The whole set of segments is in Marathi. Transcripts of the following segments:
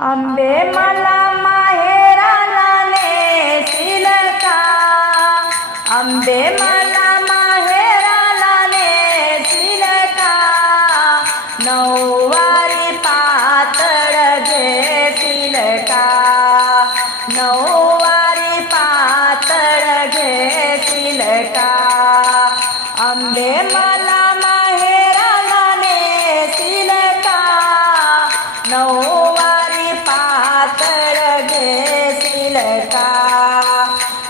आंबे मला माहेराला नेतील का? आंबे मला माहेराला नेतील का? नऊवारी पातळ घेतील का? नऊवारी पातळ घेतील का? आंबे मला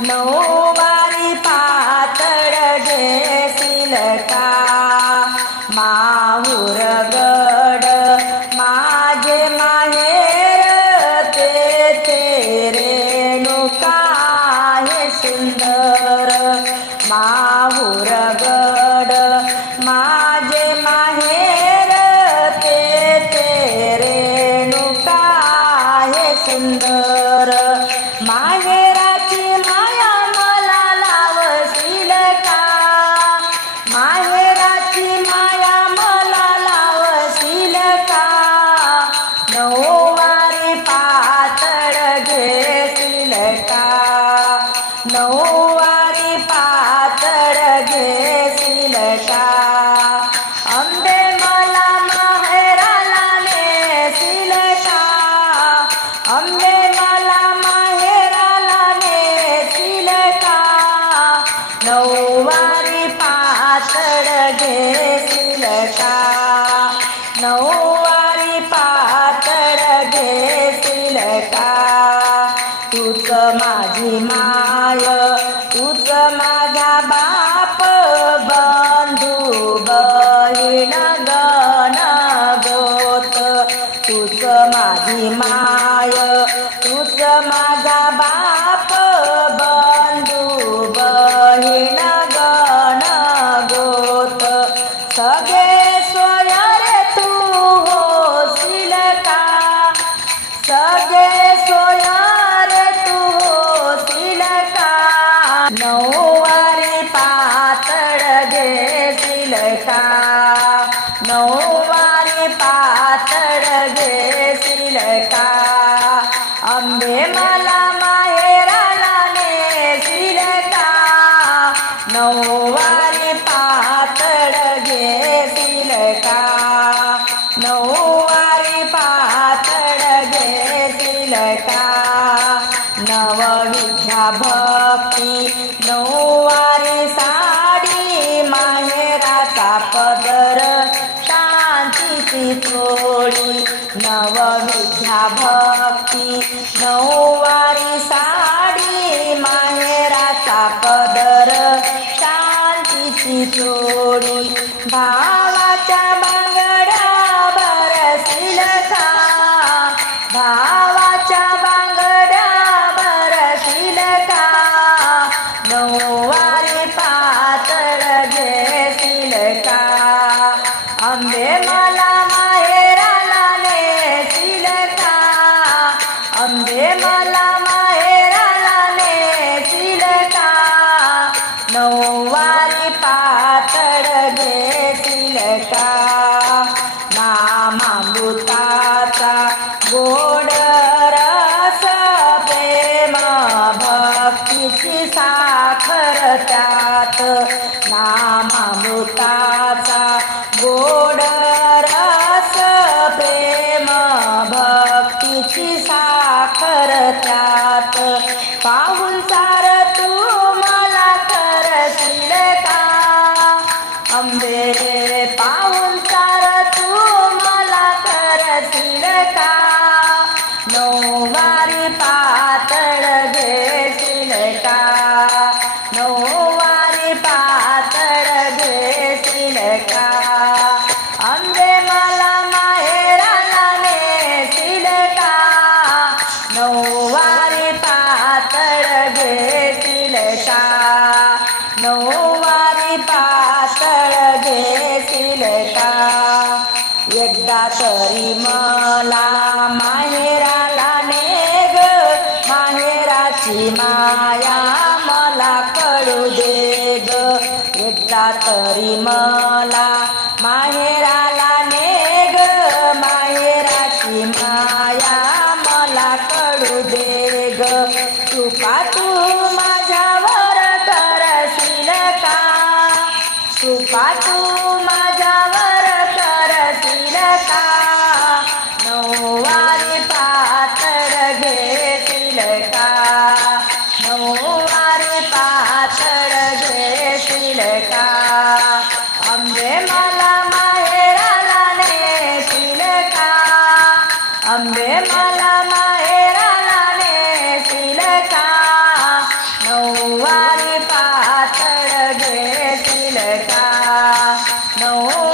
नऊवारी पातळ घेतील का माहुरगड माझे मा माय उज माझा बाप बंधू बहीण गण गोत. तूच माझी माय तूच माझा भक्ती. नऊवारी साडी माहेराचा पदर शांतीची चोळी नवविद्या भक्ती. नऊवारी साडी माहेराचा पदर शांतीची तोडी भाव वाळीची साखर त्यात. नामृताचा गोड रस प्रेम भक्तीची साखर त्यात. पाहुणचा तरी मला माहेराला नेग माहेराची माया मला कळू दे ग एकदा तरी मला माहेराला नेग माहेराची माया मला कळू दे ग तुका तू माझ्यावर तरशील का? तुका तू घेशील का नऊवार पातळ घेशील का आंबे मला माहेराला नेशील का आंबे मला माहेराला नेशील का नऊवार पातळ घेशील का नऊ